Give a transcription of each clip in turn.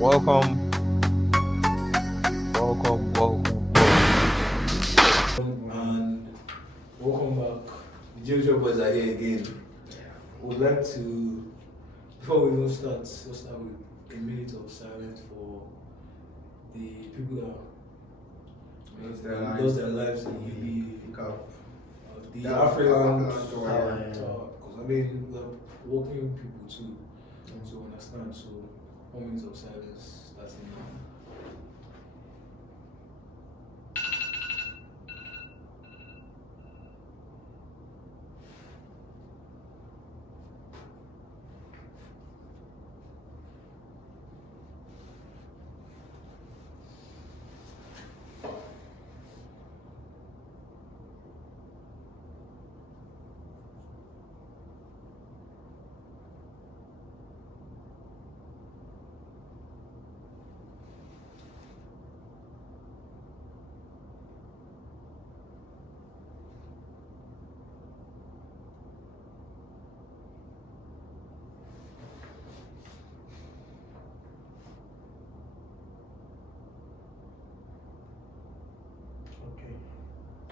Welcome, welcome. And welcome back. The Jubril boys are here again. We'd like to, before we even start, we'll start with a minute of silence for the people that lost their lives in the African tower. Because I mean, we're working people too, so understand. So 1 minute of silence. That's enough.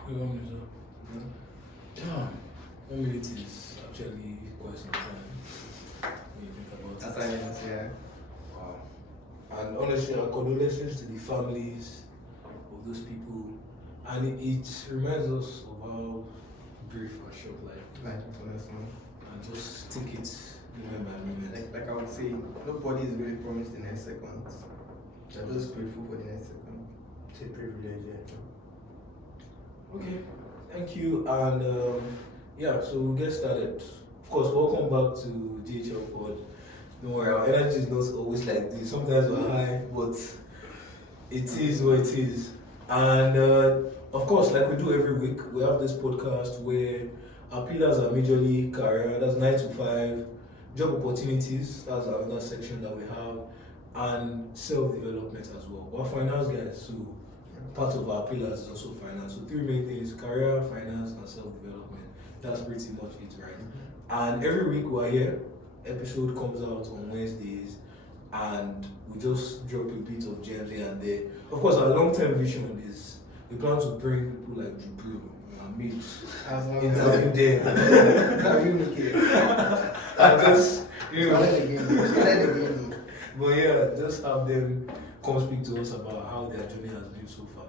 Wait, 1 minute, sir. Damn. 1 minute is actually quite some time when you think about it. Yeah. Wow. And honestly, our condolences to the families of those people. And it reminds us of how brief our short life is. And just take it moment by moment. Like I would say, nobody is really promised the next second. They're just grateful for the next second. It's a privilege, yeah. Okay, thank you. And yeah, so we'll get started. Of course, welcome back to DHL Pod. Don't worry, our energy is not always like this. Sometimes we're high, but it is what it is. And of course, like we do every week, we have this podcast where our pillars are majorly career, that's 9 to 5, job opportunities, that's another section that we have, and self-development as well. We're finance guys, so part of our pillars is also finance. So 3 main things: career, finance, and self-development. That's pretty much it, right? And every week we're here. Episode comes out on Wednesdays, and we just drop a bit of gems here and there. Of course, our long-term vision is we plan to bring people like Jubril and meet, interview them, and just but yeah, just have them come speak to us about how their journey has been so far.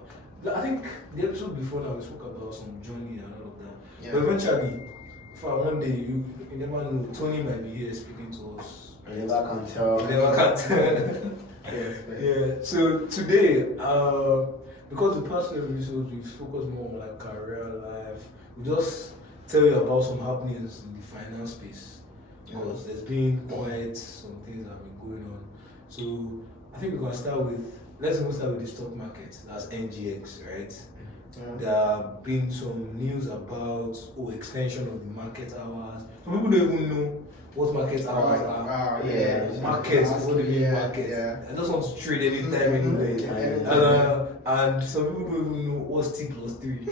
I think the episode before now we spoke about some journey and all of that. Yeah. But eventually, for one day you never know, Tony might be here speaking to us. I never can tell. You never can tell. Yes, Yeah. So today, because the past episodes we've focused more on like career life, we just tell you about some happenings in the finance space. Because there's been quite some things that have been going on. So I think we're gonna start with, let's even start with the stock market. That's NGX, right? There have been some news about extension of the market hours. Some people don't even know what market hours are. Markets, what do you mean market? Yeah. I just want to trade anytime, anywhere. And some people don't even know what's T plus 3.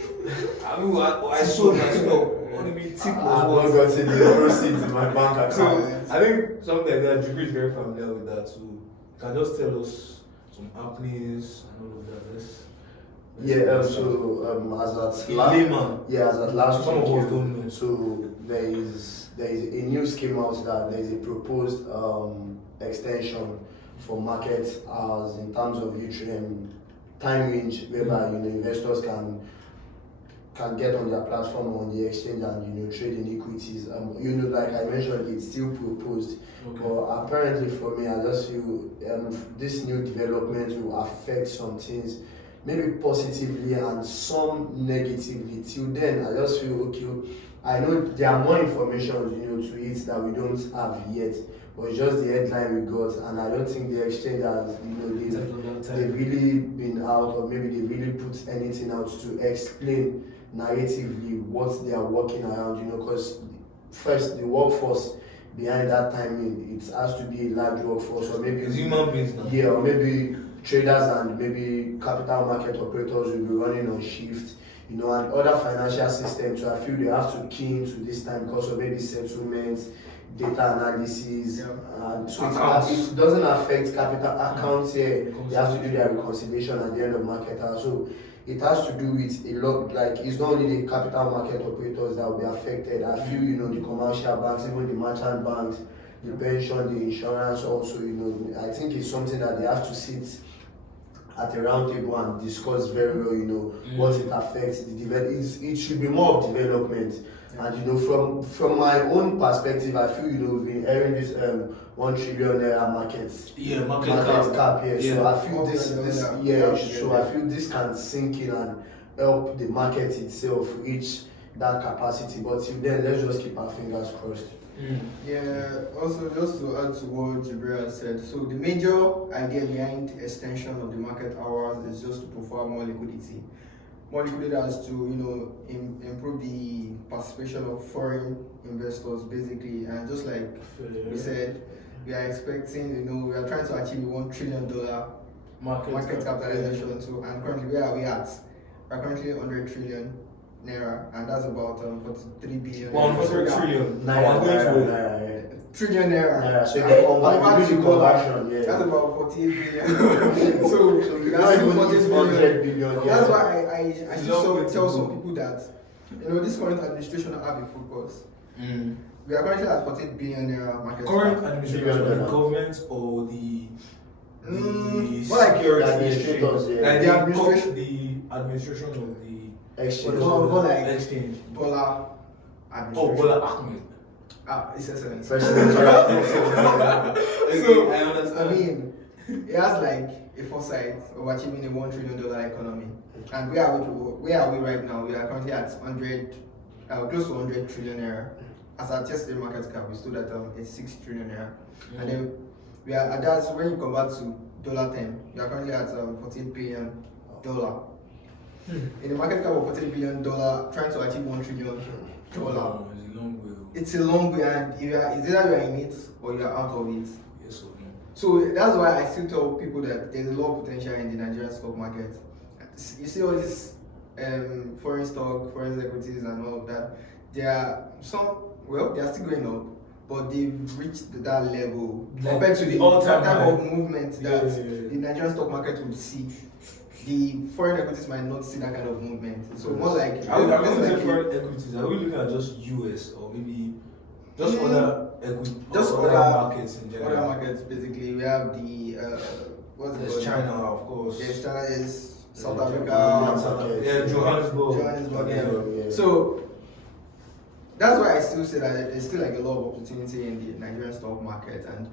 I mean, I sold my stock. What do you mean T plus I've what? not gotten the proceeds in my bank account. So I think something like that, Jubril is very familiar with that. So you can just tell us some happenings and all of that. Let's Yeah, as at last Some of week, us don't know. so there is a new scheme out that there is a proposed extension for market hours in terms of time range, whereby investors can get on their platform on the exchange and trade in equities. Like I mentioned, it's still proposed. Okay. But apparently for me, I just feel this new development will affect some things, maybe positively and some negatively. Till then, I just feel okay. I know there are more information, to it that we don't have yet, but it's just the headline we got, and I don't think the exchange has, they've really been out, or maybe they really put anything out to explain narratively what they are working around. Because first the workforce behind that timing, it has to be a large workforce, or maybe It's human beings now. Yeah, or maybe traders and maybe capital market operators will be running on shift, and other financial systems. So I feel they have to key into this time because of maybe settlements, data analysis, Yeah. and so Accounts. it doesn't affect capital accounts here. They have to do their reconciliation at the end of market hour. So it has to do with a lot, like it's not only the capital market operators that will be affected. I feel, the commercial banks, even the merchant banks, the pension, the insurance also, I think it's something that they have to sit at a round table and discuss very well, what it affects the it should be more of development. And from my own perspective, I feel we've been airing this 1 trillion naira market cap here. Yeah. So I feel Yeah. I feel this can sink in and help the market itself reach that capacity. But till then, let's just keep our fingers crossed. Yeah, also just to add to what Jubril said, so the major idea behind extension of the market hours is just to provide more liquidity. More liquidity as to improve the participation of foreign investors basically, and just like we said, we are expecting, we are trying to achieve $1 trillion market capitalization. So, and currently where are we at? We're currently 100 trillion naira, and that's about 43 billion. 100 trillion. Naira. Trillion naira. So if you convert, you do the conversion, yeah. That's about 48 billion. so you that's can't still even 40 hit billion. 100 billion. That's why I still Long tell way to some go. people that this current administration have a focus. We are currently at 48 billion naira market. Current cap. administration of the government or the more like security administrators, exchange? yeah. Like The administration- the administration of the Exchange. More like exchange. Bola Oh, administration. Bola Ahmed. His Excellency. President. So, I understand. I mean, it has like a foresight of achieving a $1 trillion economy. And where are we right now? We are currently at close to 100 trillion naira. As at yesterday market cap, we stood at 86 trillion naira. And then we are at that, so when you convert to dollar term, we are currently at $48 billion. In the market cap of $48 billion, trying to achieve $1 trillion. It's a long way. It's a long way, and it's either you are in it or you are out of it. Yes or no? So that's why I still tell people that there's a lot of potential in the Nigerian stock market. You see all these foreign stock, foreign equities, and all of that. There are they are still going up, but they've reached that level Like compared to the all-time type high. of movement that Yeah. the Nigerian stock market would see. The foreign equities might not see that kind of movement. So more like Are we this looking is at like foreign equities? Are we looking at just US or maybe just other equity, just other other markets in general? other markets basically? We have the what's it There's called? China, of course. Yes, China is South Yeah, Africa. Yeah, Johannesburg. Johannesburg, yeah. Yeah. So that's why I still say that there's still like a lot of opportunity in the Nigerian stock market, and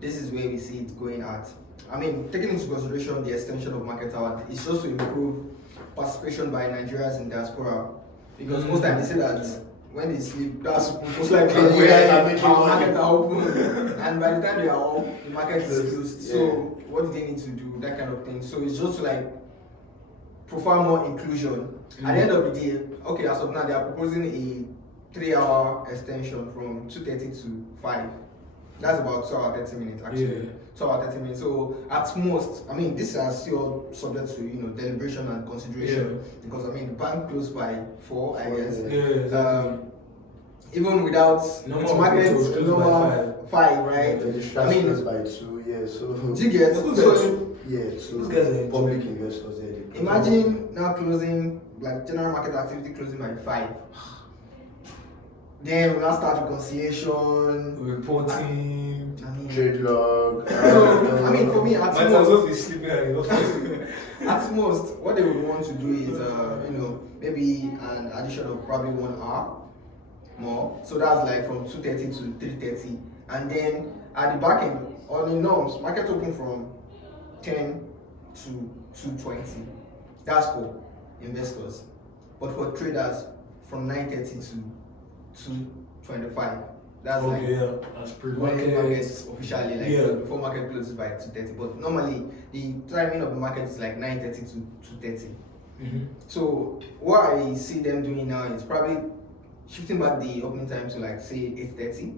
this is where we see it going at. I mean, taking into consideration the extension of market hour, it's just to improve participation by Nigerians in diaspora. Because most times they say that when they sleep, that's most likely Yeah, where they're making our money. market are open. And by the time they are up, the market is closed. Yeah. So what do they need to do? That kind of thing. So it's just to like provide more inclusion. At the end of the day, okay, as of now, they are proposing a 3-hour extension from 2:30 to 5. That's about 2 hours 30 minutes actually. Yeah. 2 hours 30 minutes. So at most, I mean, this is still subject to deliberation and consideration because I mean the bank closed by 4, I guess. Yeah, exactly. Even without Normal its market, was closed by normal 5, right? The I distraction mean, is by 2, yeah. So do you get? Who's So yeah, so These guys are public investors there. they- imagine now closing, like general market activity closing by 5. Then we'll now start reconciliation. Reporting. I mean, Trade log. so, I mean, for me, at Might as well most, be sleeping at the office. at most, what they would want to do is, maybe an addition of probably 1 hour more. So that's like from 2:30 to 3:30. And then at the back end, on the norms, market open from 10 to 2:20. That's for investors. But for traders, from 9:30 to 2:25. That's like yeah, that's pretty when the much market officially, like Yeah. before market closes by 2:30. But normally the timing of the market is like 9:30 to 2:30. So what I see them doing now is probably shifting back the opening time to like say 8:30.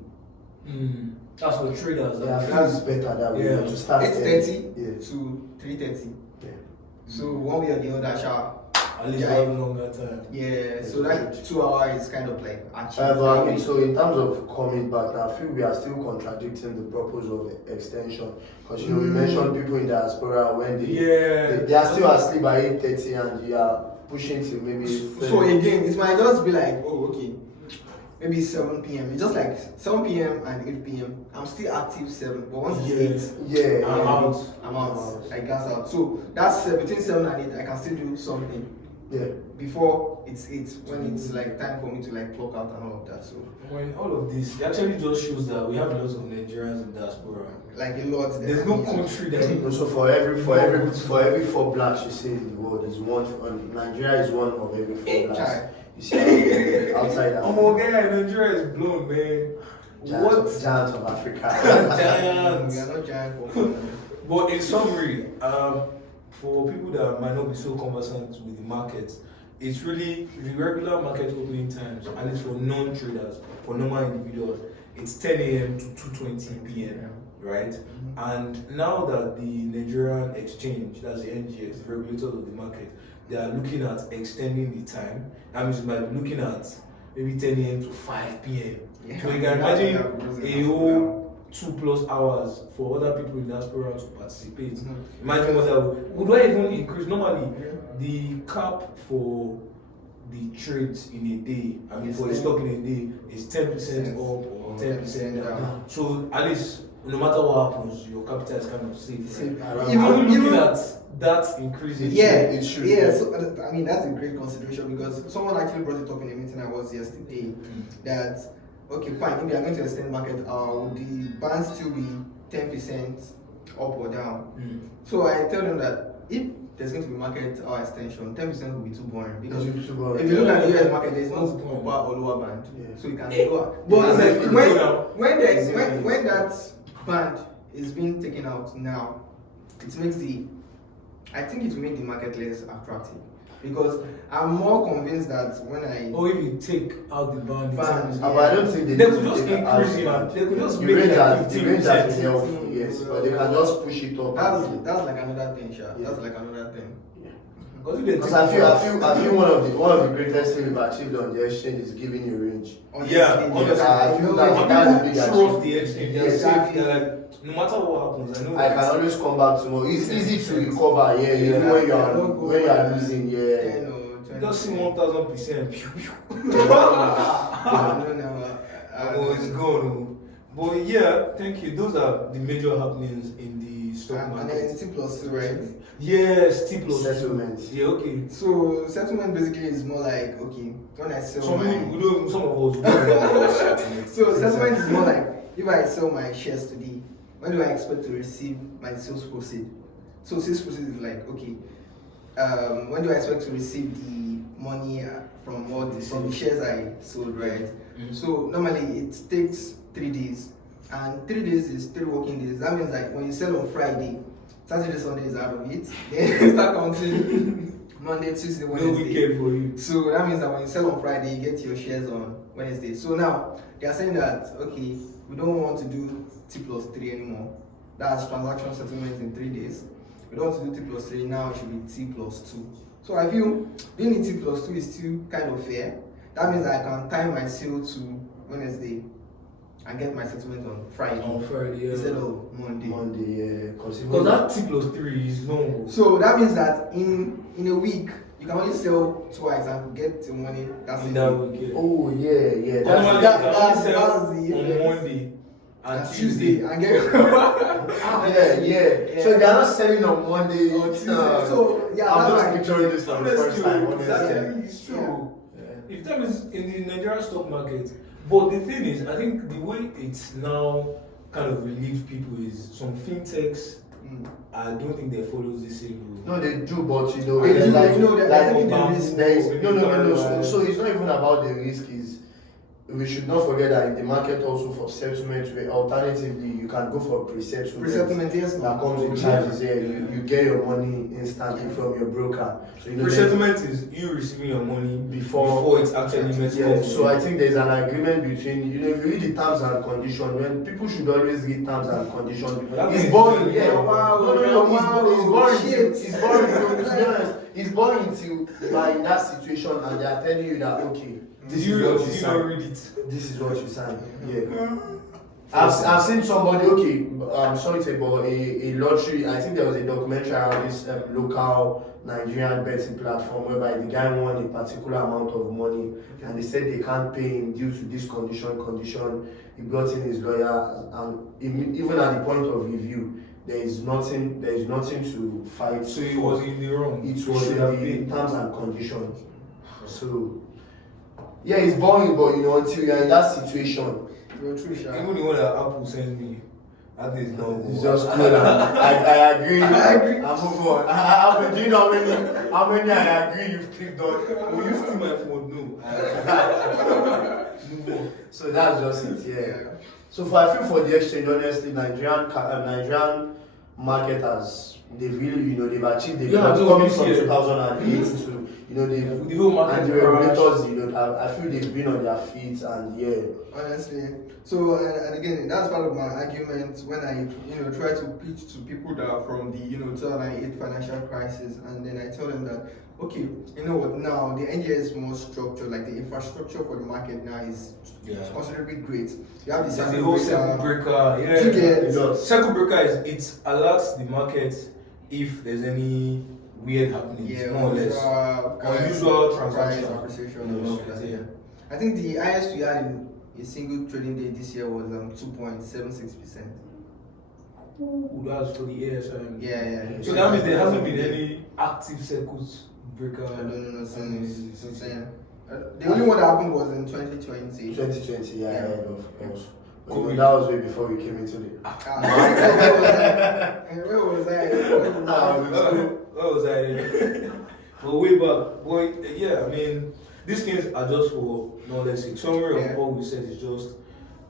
That's for traders. Yeah, I feel it's better that way Yeah. to start 8:30 Yeah. to 3:30. Yeah. So one way or the other, At least you have longer time. Yeah, so that 2 hours is kind of like achieved. But so in terms of coming back, I feel we are still contradicting the purpose of extension. Because we mentioned people in diaspora when they are still asleep by 8:30 and you are pushing till maybe. So again, it might just be like, oh okay, maybe 7 p.m. It's just like 7 p.m. and 8 p.m. I'm still active 7, but once it's 8, I'm out. I gas out. So that's between 7 and 8. I can still do something. Yeah. Before it's 8, when it's like time for me to like clock out and all of that. So when all of this, it actually just shows that we have lots of Nigerians in diaspora. like a lot. There's no country that. So for every 4 blacks you see in the world is one. Nigeria is one of every 4 blacks. You see outside Africa. Oh my God, Nigeria is blown, man. Giant of Africa. Giants. We are not giant for But in summary, for people that might not be so conversant with the market, it's really the regular market opening times, at least for non-traders, for normal individuals, it's 10 a.m. to 2:20 p.m. Right? Mm-hmm. And now that the Nigerian exchange, that's the NGX, the regulator of the market, they are looking at extending the time. That means you might be looking at maybe 10 a.m. to 5 p.m. So you can imagine a whole 2+ hours for other people in diaspora to participate. Mm-hmm. Imagine what that would I even increase? Normally, the cap for the trades in a day, I mean, for the stock in a day, is 10% up or 10% down. So at least, no matter what happens, your capital is kind of safe. Right? Even looking at that increasing. It should. So I mean, that's a great consideration because someone actually brought it up in a meeting I was yesterday that. Okay, fine. If we are going to extend market, would the band still be 10% up or down? So I tell them that if there's going to be market extension, 10% will be too boring because if you look at the US market, there's no upper or lower band, so you can go. But when that band is being taken out now, it makes I think it will make the market less attractive. Because I'm more convinced that when I... if you take out the band, but I don't think they could just increase it. They could just make it like 15%. Yes, but they can just push it up. That's like another thing, Sha. That's like another thing. Because I feel one of the greatest things we've achieved on the exchange is giving you range. I feel that's a big achievement. The exchange, they're safe. They're like, no matter what happens, I can always come back tomorrow. It's easy to recover, even when you are losing, Just see 1,000%. It's gone. But yeah, thank you. Those are the major happenings in the stock market. And then T+2, right? Yes, T+2 settlement. Yeah, okay. So settlement basically is more like, okay, when I sell some of us. So settlement is more like if I sell my shares today, when do I expect to receive my sales proceed? So sales proceed is like, okay, when do I expect to receive the money from the shares I sold, right? So normally it takes 3 days, and 3 days is 3 working days. That means like when you sell on Friday, Saturday, Sunday is out of it. Then you start counting Monday, Tuesday, Wednesday. No weekend for you. So that means that when you sell on Friday, you get your shares on Wednesday. So now they are saying that okay, we don't want to do T+3 anymore. That's transaction settlement in 3 days. We don't want to do T+3 now. It should be T+2. So I feel doing the T+2 is still kind of fair. That means that I can time my sale to Wednesday and get my settlement on Friday. Instead of Monday. Because that T+3 is long. So that means that in a week you can only sell twice and get the money. That's in that week. Oh yeah. That's the on Monday and Tuesday. And get So they are not selling on Monday or Tuesday. So yeah, I'm just picturing this for the first time. Honestly, it's true. If that is in the Nigerian stock market. But the thing is, I think the way it's now kind of relieved people is some fintechs. I don't think they follow the same rule. No, they do, but So it's not even about the risk. We should not forget that in the market also for settlement, alternatively you can go for pre-settlement. Pre-settlement, yes. That comes with charges. Yeah, you get your money instantly from your broker. So Pre-settlement is you receiving your money before it's actually meant to come. So I think there's an agreement between, if you read the terms and conditions, when people should always read terms and conditions. It's boring, yeah. It's boring. It's boring. To be honest, it's boring until you are in that situation and they are telling you that okay, this is what you sign. This is what you sign. Yeah. I've seen somebody, okay, I'm sorry to say, but a lottery, I think there was a documentary around this local Nigerian betting platform whereby the guy won a particular amount of money and they said they can't pay him due to this condition. He brought in his lawyer and even at the point of review, there is nothing to fight. So he was in the wrong. It was in the terms and conditions. So, yeah, it's boring, but until you're in that situation, even the one that Apple sends me, I think it's not. It's just cool. I agree. I move on. Do you know how many I agree you've clicked on? Will you steal my phone? No. Move on. So that's just it, yeah. So I feel for the exchange, honestly, Nigerian marketers, they've achieved coming from 2008 to the whole market and the regulators, I feel they've been on their feet and yeah. Honestly, so and again, that's part of my argument when I try to pitch to people that are from the 2008 financial crisis, and then I tell them that okay, you know what, now the NGA is more structured, like the infrastructure for the market now is considerably great. You have the whole circuit breaker. Circuit breaker it alerts the market if there's any weird happenings, more or less. Unusual transaction. I think the highest we had in a single trading day this year was 2.76%. Ooh, that's for the ASM. Yeah. So that means there hasn't been any active circuit breaker. No. The only one that happened was in 2020. 2020, yeah, of course. But that was way before we came into the. Where was I? Where was I? But way back, boy, yeah, I mean, these things are just for knowledge sake. Summary of what we said is just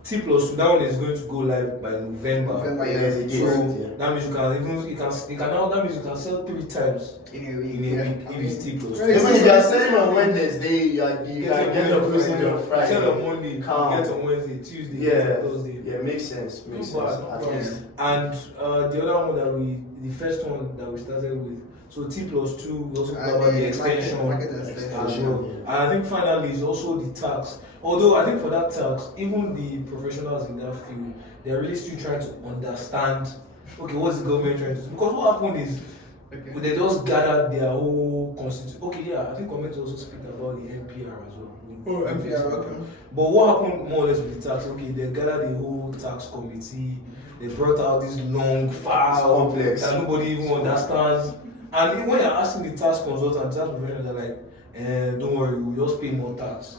T+2. That one is going to go live by November. So that means that means you can sell 3 times in a week if it's T+2. Even if you are selling on Wednesday, you can get your proceeds on Friday. Sell on Monday, get on Wednesday, Tuesday, Thursday. Yeah, makes sense. At least. And the other one the first one that we started with. So T+2, we also talk about the extension as well. And I think finally is also the tax. Although I think for that tax, even the professionals in that field, they're really still trying to understand, okay, what's the government trying to do? Because what happened is, they just gathered their whole constitution. Okay, yeah, I think government also speak about the NPR as well. Oh, NPR, okay. But what happened more or less with the tax? Okay, they gathered the whole tax committee. They brought out this long file complex that nobody even understands. And when you're asking the tax consultant, tax professional, they're like, don't worry, we'll just pay more tax.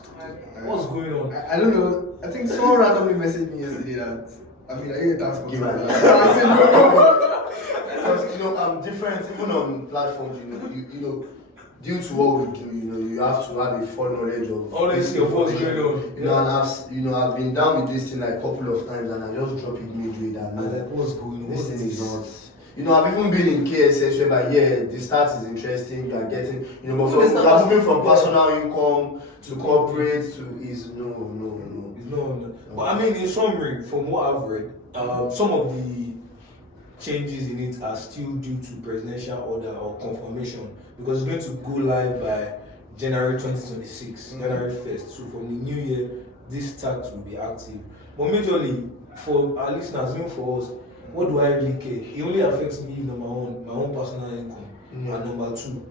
What's going on? I don't know. I think someone randomly messaged me yesterday that, I mean, are you a tax consultant? I said no. I'm different, even on platforms, due to what we do, you have to have a full knowledge of what's going on. And I've been down with this thing like a couple of times and I just drop it midway that what's going on? This thing is not. I've even been in KSS whereby, the start is interesting, you are getting, but you are moving from personal income to corporate to no. But I mean, in summary, from what I've read, some of the changes in it are still due to presidential order or confirmation because it's going to go live by January 2026, January 1st. So from the new year, this tax will be active. But majorly, for our listeners, even for us, what do I really care? It only affects me if my own personal income. And number 2,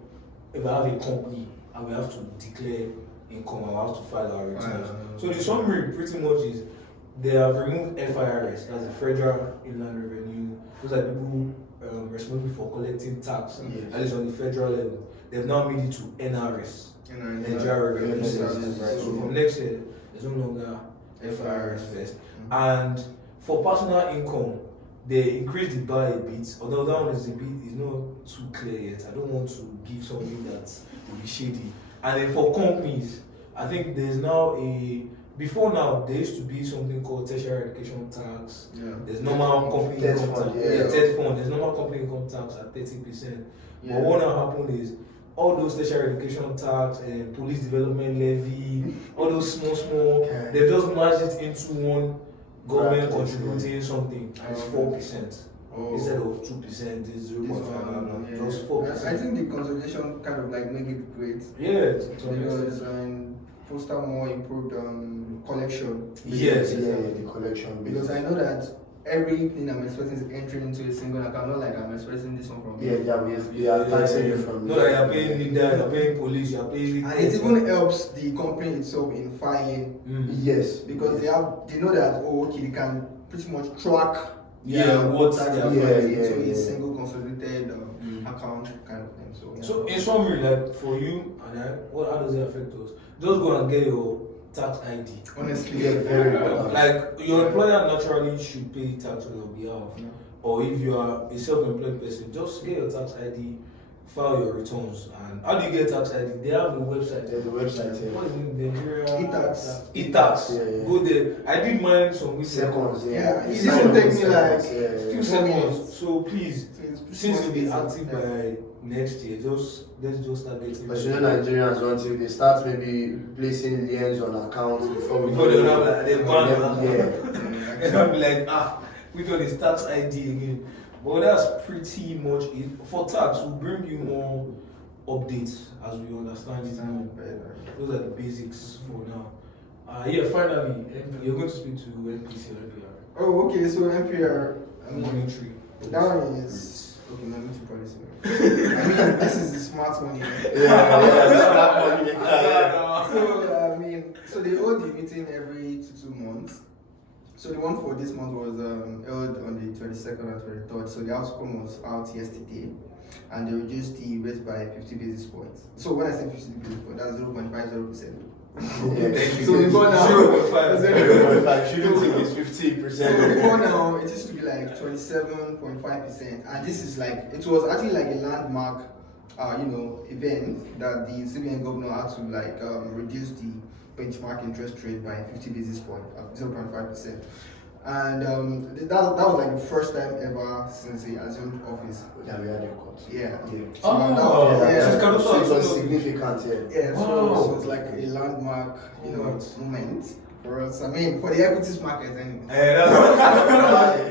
if I have a company, I will have to declare income, I will have to file our returns. So the summary pretty much is they have removed FIRS, that's the Federal Inland Revenue. Those are people responsible for collecting tax, at least on the federal level. They've now made it to NRS, Nigerian Revenue Services. So from next year, there's no longer FIRS first. And for personal income, they increased the bar a bit, although that one is not too clear yet. I don't want to give something that will be shady. And then for companies, I think there's now a before now, there used to be something called tertiary education tax. Yeah. There's normal company Third income fund, tax. yeah. Third fund. There's normal company income tax at 30%. Yeah. But what now happened is all those tertiary education tax and police development levy, all those small, Okay. they've just merged it into one government Bracket, contributing something, and it's 4%. Oh. Instead of 2%, it's 0.5, Yeah. just 4%. I think the consolidation kind of like make it great Yeah, to an because extent. foster more improved collection. Yes, yeah, the collection. Because I know that everything I'm expecting is entering into a single account. Not like I'm expecting this one from Yeah, you. we are taxing you from. No, like you're paying leader, you're paying police, you're paying. And it even helps the company itself in filing Yes, because they know that they can pretty much track what's tax their filing yeah, into a yeah. single consolidated account kind of thing. So in summary, like for you and I, how does it affect us? Just go and get your tax ID. honestly, Yeah, very important. Like your employer naturally should pay tax on your behalf. Yeah. Or if you are a self-employed person, just get your tax ID, file your returns. And how do you get tax ID? They have a website. There's a website here. What is it? Nigerian E-tax. E-tax. Yeah. Go there. I did mine some weeks ago. Seconds, Yeah, yeah. it didn't take me like Few seconds. seconds. So please, It's since pretty you'll be much active easy. by next year, let's just start getting. But you know Nigerians until they start maybe placing liens on accounts before Before they have like they ban yeah. yeah. And I'll be like, we got this tax ID again. But that's pretty much it. For tax, we'll bring you more updates as we understand it now. Those are the basics for now. Yeah, finally, you're going to speak to NPC or NPR. Oh, okay. So NPR, Monetary. that one is okay. Monetary policy. I mean, this is the smart money. So they hold the meeting every 2 months. So the one for this month was held on the 22nd and 23rd. So the outcome was out yesterday, and they reduced the rate by 50 basis points. So when I say 50 basis points, that's 0.50%. Okay. So before now, 0.5 shouldn't think it's So 50%. before now, it used to be like 27.5%, and this is like it was actually like a landmark, event that the CBN governor had to like reduce the benchmark interest rate by 50 basis points at 0.5%, and that was like the first time ever since he assumed office. That we had a cut. Yeah. Oh, yeah. So it was significant, yeah. Yeah, Wow. so it's like a landmark, moment for us. I mean, for the equities market anyway.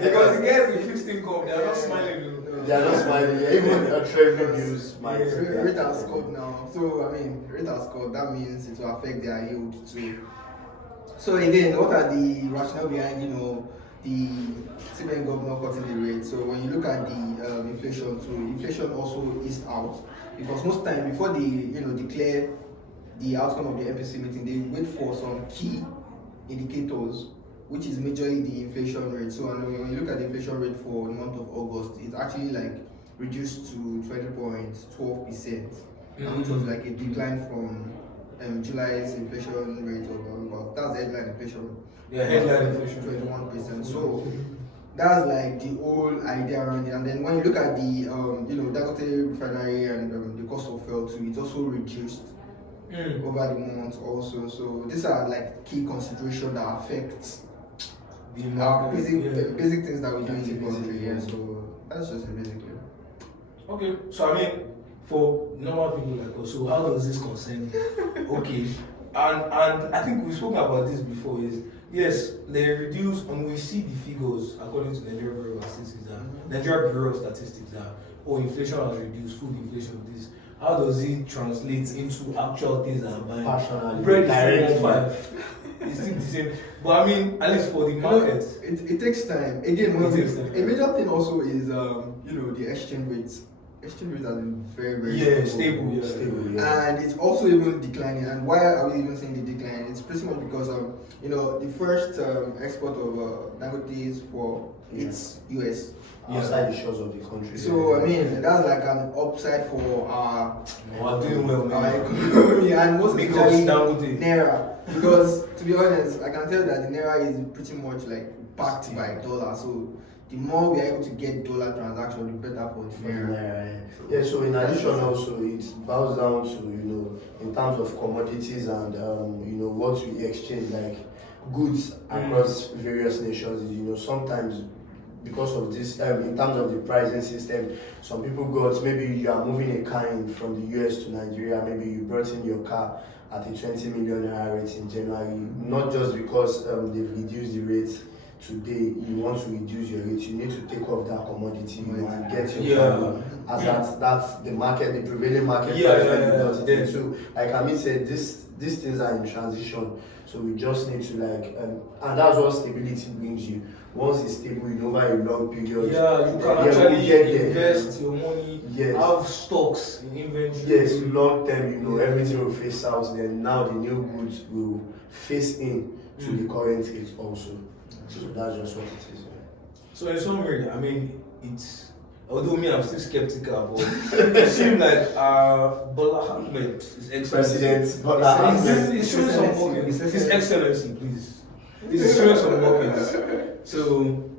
Because the guys with fixed income, they're not smiling. They are not smiling. Yeah. Even a treasury news might. Rate has scored now. So I mean, rate has scored. That means it will affect their yield too. So again, what are the rationale behind the CBN governor cutting the rate? So when you look at the inflation too, inflation also eased out because most time before they declare the outcome of the MPC meeting, they wait for some key indicators, which is majorly the inflation rate. So when you look at the inflation rate for the month of August, it's actually like reduced to 20.12%, which was like a decline from July's inflation rate of that's the headline inflation. Yeah, headline inflation 21%. So that's like the whole idea around it. And then when you look at the Dangote refinery and the cost of fuel too, it's also reduced over the month also. So these are like key considerations that affect the our market. basic things that we do in the country. Yeah. Yeah. So that's just it basically. Okay, so I mean, for normal people like us, so how does this concern? Okay, and I think we spoke about this before. Is yes, they reduce, and we see the figures according to Nigerian Bureau of Statistics. Nigerian Bureau of Statistics that inflation has reduced, food inflation. This, how does it translate into actual things that are buying? Personally, Bread directly. is 415. It's still the same, but I mean, at least for the market. It takes time. Again, It takes time. a major thing also is the exchange rates. Exchange rate has been very Stable. Yeah. and it's also even declining. And why are we even saying the decline? It's pretty much because the first export of Dangote is for its US. Outside the shores of the country. So I mean that's like an upside for our We're doing well, our man. economy and most Because especially Dangote. Naira. Because to be honest, I can tell that the Naira is pretty much like backed by dollar. So the more we are able to get dollar transaction, the better for the naira. Yeah, so in addition also it boils down to, in terms of commodities and what we exchange, like goods across various nations, sometimes because of this, in terms of the pricing system, some people got, maybe you are moving a car in from the US to Nigeria, maybe you brought in your car at a 20 million naira rate in January, not just because they've reduced the rate today, you want to reduce your rate, you need to take off that commodity, and get your value as that's the market, the prevailing market price that you got it into. Like Amit said, these things are in transition, so we just need to and that's what stability brings you. Once it's stable, over a long period, you can actually invest your money, have stocks in inventory. Yes, long term, everything will phase out. Then now the new goods will phase in to the current rate also. So that's just what it is. So in summary, I mean, although I'm still skeptical, but it seems like Bola Ahmed is President Bola Ahmed is showing some workings. His Excellency, please. He's showing some workings. So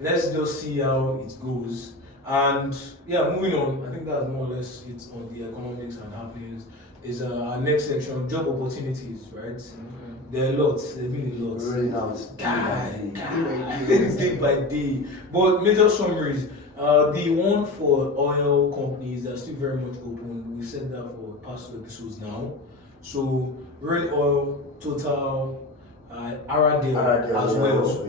let's just see how it goes. And moving on, I think that's more or less it on the economics and happenings. Is our next section, job opportunities, right? There are lots, there have been lots. Rolling out. Day by day. But major summaries, the one for oil companies are still very much open. We said that for past 2 episodes now. So, Red Oil, Total, Aradale as well. Also,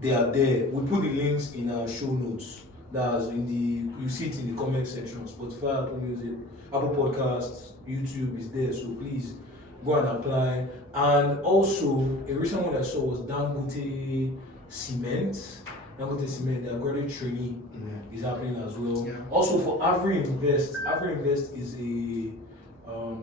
they are there. We put the links in our show notes. That's you see it in the comment section. Spotify, Apple Music, Apple Podcasts, YouTube is there. So please go and apply. And also, a recent one I saw was Dangote Cement. Dangote Cement, the graduate trainee is happening as well. Yeah. Also for AfriInvest is a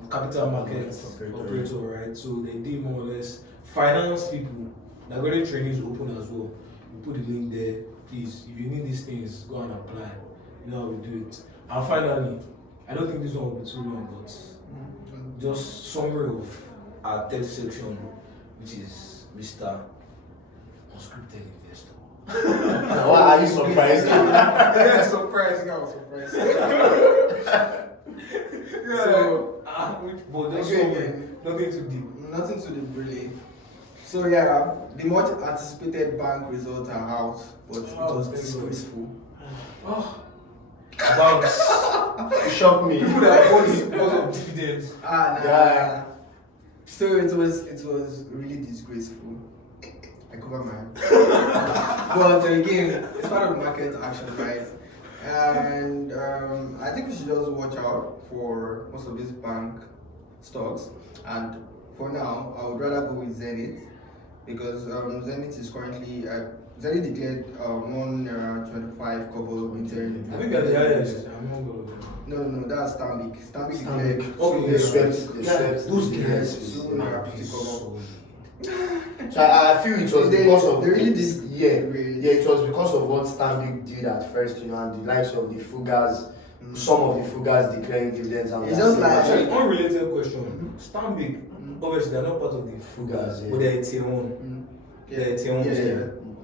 capital market operator, right? So they did more or less finance people. The graduate trainees open as well. We put the link there. Please, if you need these things, go and apply. You know how we do it. And finally, I don't think this one will be too long, but just summary of our third section, which is Mr. Unscripted Investor. Why are you surprised? Yeah, surprised. I was surprised. But just nothing too deep. Nothing too deep, really. So the much anticipated bank results are out, but it was disgraceful. Banks. It shocked me. People that bought it because of dividends. Nah. So it was really disgraceful. I cover my hand. But again, it's part of market action, right? And I think we should just watch out for most of these bank stocks. And for now, I would rather go with Zenith because Zenith is currently Zenith declared 1.25 kobo interim. I think that's the highest. No, that's Stanbic. Stanbic declared. Okay, they swept those guys. So I feel it was because of it was because of what Stanbic did at first, and the likes of the Fugas, some of the Fugas declaring dividends and it's just like actually unrelated question. Stanbic, obviously they're not part of the Fugas, but they're tier 1. They're tier 1.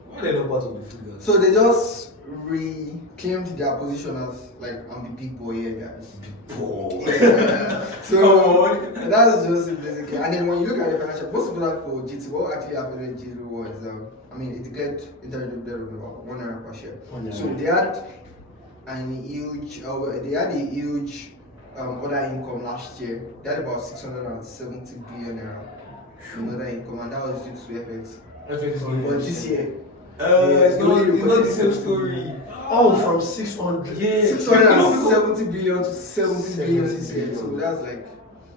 Why they're not part of the Fugas? So they just reclaimed their position as like I'm the big boy here, guys. Big boy. So that's just it basically. And then when you look at the financial, most important for GT, what actually happened with GT was it declared interim dividend of about £1 per share. So they had a huge other income last year. They had about 670 billion naira in other income, and that was due to FX. But this year, it's not the same story. From 600. Yeah, 670 billion to 70 billion this year. So that's like,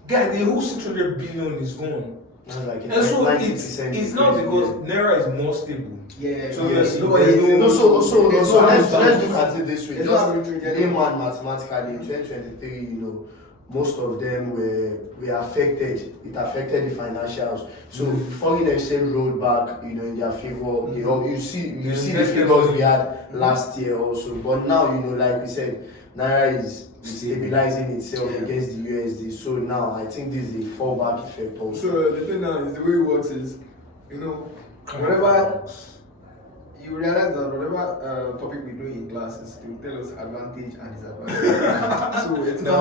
guys, the whole 600 billion is gone. Like And so it's not because Naira is more stable. So let's look at it this way. Just layman mathematically in 2023, most of them were affected. It affected the financials. So foreign exchange rolled back, in their favor. You see the figures we had last year also. But now, like we said, Naira is stabilizing itself against the USD. So now I think this is a fallback effect also. So the thing now is the way it works is, whenever you realize that whatever topic we do in class is to tell us advantage and disadvantage. So it's not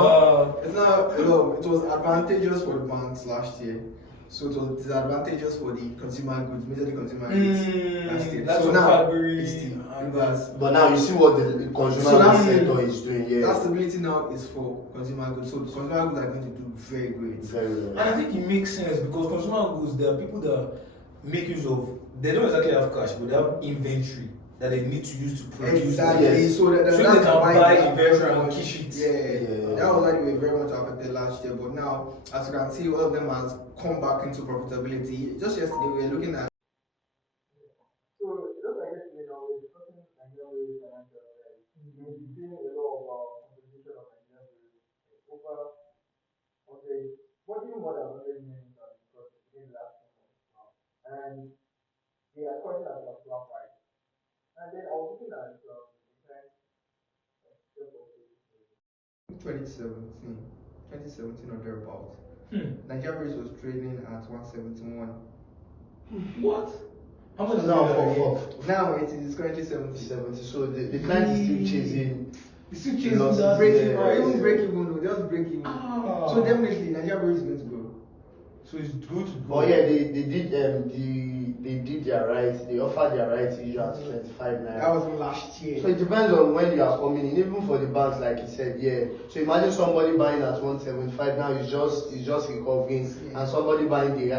a lot. It was advantageous for the banks last year. So it was disadvantageous for the consumer goods, majorly consumer goods last year. That's So what now February it's the and reverse. But now you see what the consumer So that's- sector is doing. That Yeah, stability now is for consumer goods. So the consumer goods are going to do very great. very And well. I think it makes sense because consumer goods, there are people that make use of, they don't exactly have cash, but they have inventory that they need to use to produce. Exactly. Yes. So that, So that's they can why buy they are inventory very and much- kiss it. Yeah, that was why they were very much affected last year. But now, as you can see, all of them has come back into profitability. Just yesterday, we were looking at. So, just like yesterday, now we're discussing Nigerian financial. We've been seeing a lot of contribution of Nigerian over 100, what even more than 100 million because in the last 2 months now. And they are currently at a flat price. And then I was looking at different 2017 or thereabouts. Nigeria Breeze was trading at 171. What? How much So is now it for Now it is currently 70. 70. So the client is still chasing. It's still The chasing losses that. Break there. even, or even break even, no, just break even. Ah. So definitely Nigeria Breeze is going to go. So it's good to go. But yeah, they did their rights. They offered their rights issue at 25 naira. That was last year. So it depends on when you are coming in, even for the banks, like you said, yeah. So imagine somebody buying at 175 now, it's just recovering, and somebody buying the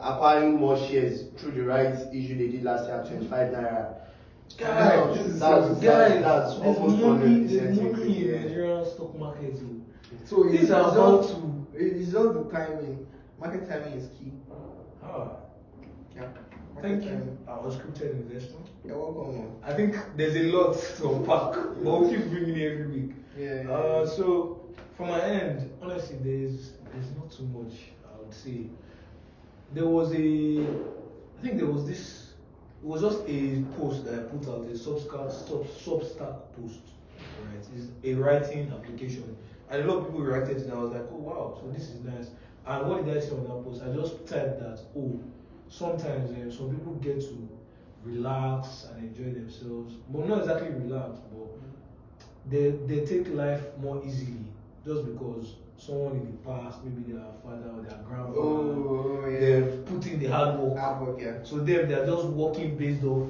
acquiring more shares through the rights issue they did last year at 25 naira. Guys, That's there's almost money, 100% there's money increase, in the yeah. Nigerian stock market. So Things are about to. It's just the timing. Market timing is key. Ah, Yeah. thank you, our scripted investor. You're welcome. I think there's a lot to unpack, but we'll keep bringing it every week. Yeah. So from my end, honestly, there's not too much. I would say I think there was this. It was just a post that I put out, a Substack post, right? It's a writing application, and a lot of people reacted to it. And I was like, oh wow, so this is nice. And what did I say on that post? I just typed that, oh, sometimes some people get to relax and enjoy themselves, but not exactly relax, but they take life more easily just because someone in the past, maybe their father or their grandfather, Oh, yeah. they've put in the hard work. Hard work, yeah. So they're just working based off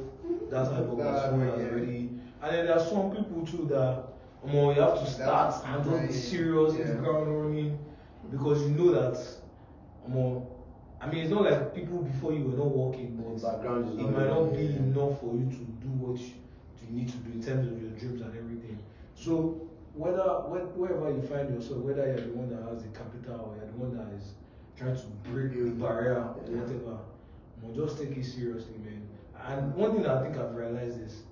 that hard work that someone has Yeah. already. And then there are some people too that you have to start and just be serious, hit the ground running, because you know that I mean, it's not like people before you were not working, but Background is it not might not be there, yeah. enough for you to do what you need to do in terms of your dreams and everything. So wherever you find yourself, whether you're the one that has the capital or you're the one that is trying to break the barrier or whatever, just take it seriously, man. And one thing that I think I've realized is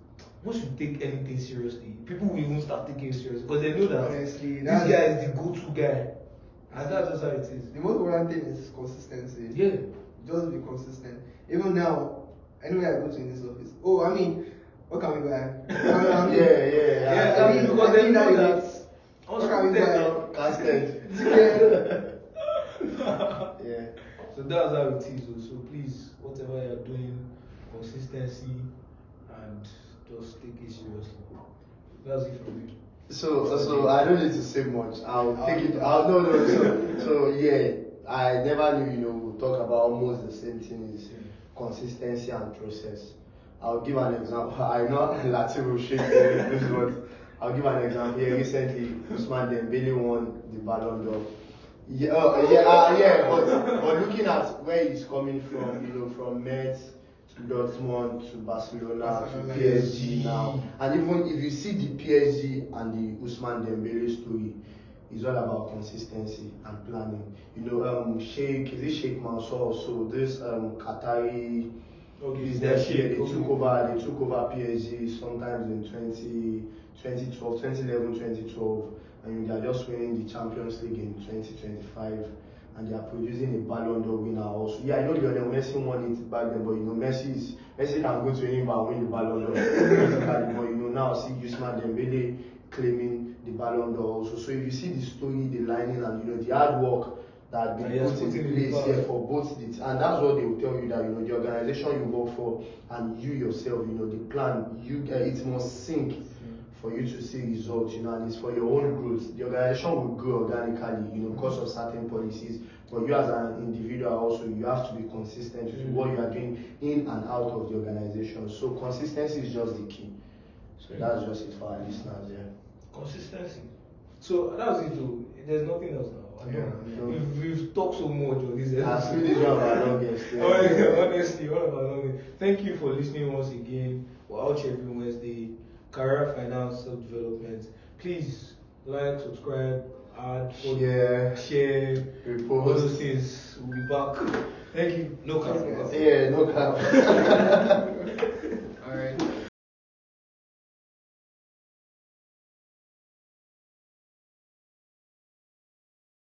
once you take anything seriously, people will even start taking it seriously because they know that Honestly, this guy is the go-to guy. And that's just how it is. The most important thing is consistency. Yeah. Just be consistent. Even now, anywhere I go to in this office. Oh, I mean, what can we buy? Yeah, I mean, because they know that What can we buy? Casted. Yeah. Yeah. So that's how it is. So please, whatever you're doing, consistency and just take it seriously. That's it from me. So I don't need to say much. I'll take it. So yeah, I never knew. We'll talk about almost the same thing: is consistency and process. I'll give an example. I know Lateef will shake this, but I'll give an example. Here recently, Usman Dembele won the Ballon d'Or. But looking at where he's coming from, from Metz to Dortmund to Barcelona to PSG now, and even if you see the PSG and the Usman Dembele story, it's all about consistency and planning. Sheikh Mansour, so this Qatari business here, they took over PSG sometimes in 2011, 2012, and they are just winning the Champions League in 2025, and they are producing a Ballon d'Or winner also. Yeah, I know Lionel Messi won it back then, but Messi can go to anywhere and win the Ballon d'Or. But now see Ousmane Dembele claiming the Ballon d'Or also. So if you see the story, the lining, and the hard work that been And yes, put in put in place the here past. for both the and that's what they will tell you that the organization you work for and you yourself, the plan it must sync for you to see results, and it's for your own growth. The organization will grow organically, because of certain policies. But you as an individual also, you have to be consistent with what you are doing in and out of the organization. So consistency is just the key. So that's just it for our listeners there. Consistency. So that's it too. There's nothing else now. I know. Yeah. We've talked so much on this As we did one of our longest. Honestly, one of our longest. Thank you for listening once again. We're out here every Wednesday. Career, finance, self-development. Please like, subscribe, add, Share, repost. All those things. We'll be back. Thank you. No cap. Yeah, no cap.